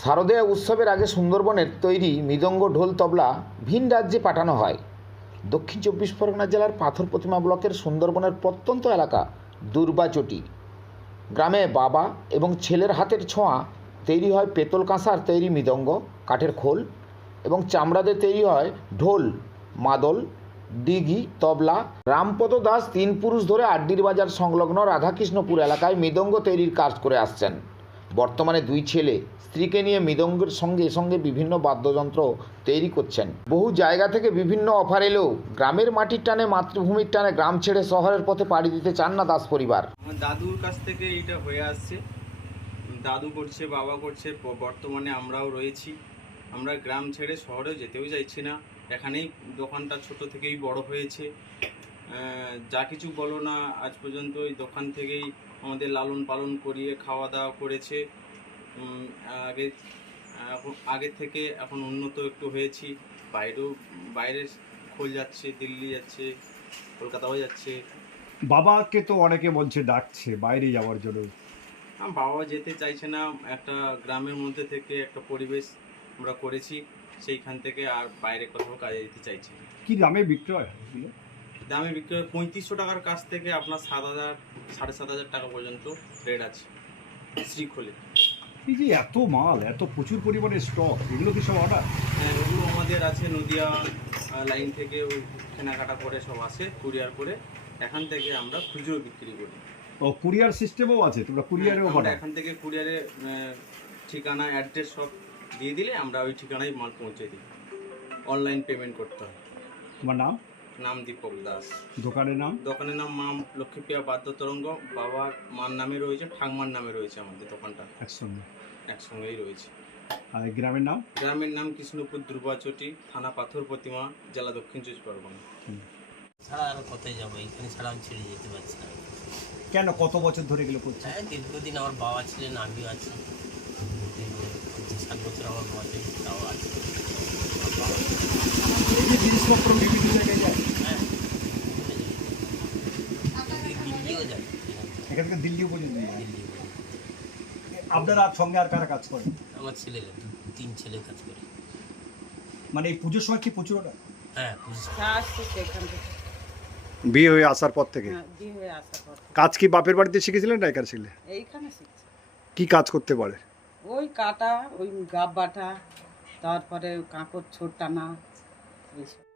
শারদীয়া উৎসবের আগে সুন্দরবনের তৈরি মৃদঙ্গ ঢোল তবলা ভিন রাজ্যে পাঠানো হয়। দক্ষিণ চব্বিশ পরগনা জেলার পাথর প্রতিমা ব্লকের সুন্দরবনের প্রত্যন্ত এলাকা দুর্বাচটি গ্রামে বাবা এবং ছেলের হাতের ছোঁয়া তৈরি হয় পেতল কাঁসার তৈরি মৃদঙ্গ, কাঠের খোল এবং চামড়াদের তৈরি হয় ঢোল, মাদল ডিঘি তবলা। রামপদ দাস তিন পুরুষ ধরে আড্ডির বাজার সংলগ্ন রাধাকৃষ্ণপুর এলাকায় মৃদঙ্গ তৈরির কাজ করে আসছেন। বর্তমানে দুই ছেলে স্ত্রীকে নিয়ে মৃদঙ্গের সঙ্গে সঙ্গে বিভিন্ন বাদ্যযন্ত্র তৈরি করছেন। বহু জায়গা থেকে বিভিন্ন অফার এলেও গ্রামের মাটির টানে, মাতৃভূমির টানে গ্রাম ছেড়ে শহরের পথে পাড়ি দিতে চান না দাস পরিবার। দাদুর কাছ থেকে এটা হয়ে আসছে। দাদু করছে, বাবা করছে বর্তমানে আমরাও রয়েছি। আমরা গ্রাম ছেড়ে শহরে যেতেও চাইছি না। এখানেই দোকানটা ছোট থেকেই বড় হয়েছে। যা কিছু বলো না আজ পর্যন্ত ওই দোকান থেকেই আমাদের লালন পালন করিয়ে খাওয়া দাওয়া করেছে। আগে এখন আগে থেকে এখন উন্নত একটু হয়েছি। বাইরেও বাইরে খোল যাচ্ছে দিল্লি যাচ্ছে কলকাতাও যাচ্ছে। বাবাকে তো অনেকে বলছে ডাকছে বাইরে যাওয়ার জন্য। বাবা যেতে চাইছে না। একটা গ্রামের মধ্যে থেকে একটা পরিবেশ আমরা করেছি। সেইখান থেকে আর বাইরে কোথাও কাজে যেতে চাইছি। কি দামে বিক্রয়? দামে বিক্রি হয় পঁয়ত্রিশশো টাকার কাছ থেকে আপনার সাত হাজার সাড়ে সাত হাজার টাকা পর্যন্ত রেট আছে শ্রীখোলে এই যে এত মাল এত প্রচুর পরিমাণে স্টক এগুলো কি সব অর্ডার হ্যাঁ ওগুলো আমাদের আছে নদিয়া লাইন থেকে ওই কেনাকাটা করে সব আসে কুরিয়ার করে। এখান থেকে আমরা খুচরো বিক্রি করি। ও কুরিয়ার সিস্টেমও আছে? তোমরা কুরিয়ারেও আমরা এখান থেকে কুরিয়ারে ঠিকানা অ্যাড্রেস সব দিয়ে দিলে আমরা ওই ঠিকানায় মাল পৌঁছে দিই। অনলাইন পেমেন্ট করতে হয়। তোমার নাম? নাম দীপক দাস। দোকানের নাম? দোকানের নাম মা লক্ষ্মীপ্রিয়া বাদ্য তরঙ্গ বাবার মার নামে রয়েছে ঠাকমার নামে রয়েছে আমাদের দোকানটা। একসঙ্গে। একসঙ্গেই রয়েছে। আর এই গ্রামের নাম? গ্রামের নাম কৃষ্ণপুর দুর্বাচটি থানা পাথর প্রতিমা জেলা দক্ষিণ চব্বিশ পরগনা। ছাড়া আর কোথায় যাব? এখানে ছাড়া আমি ছেড়ে যেতে পারছি না। কেন? কত বছর ধরে এগুলো করছে? হ্যাঁ দীর্ঘদিন আমার বাবা ছিলেন আমিও আছি। দীর্ঘ পঞ্চাশ ষাট বছর আমার বয়সে তাও আছে। বাবা যে জিনিসপত্র বিভিন্ন জায়গায় যায় এখান থেকে দিল্লিও পর্যন্ত আপনারা আর সঙ্গে আর কারা কাজ করেন? আমার ছেলেরা দু- তিন ছেলে কাজ করে। মানে এই পুজোর সময় কি প্রচুর? হ্যাঁ বিয়ে হয়ে আসার পর থেকে? হ্যাঁ, বিয়ে হয়ে আসার পর থেকে। কাজ কি বাপের বাড়িতে শিখেছিলেন না এখানে শিখলে এইখানে শিখছে। কি কাজ করতে পারে? ওই কাটা ওই গাব বাটা তারপরে কাঁকড় ছোট টানা Отлично.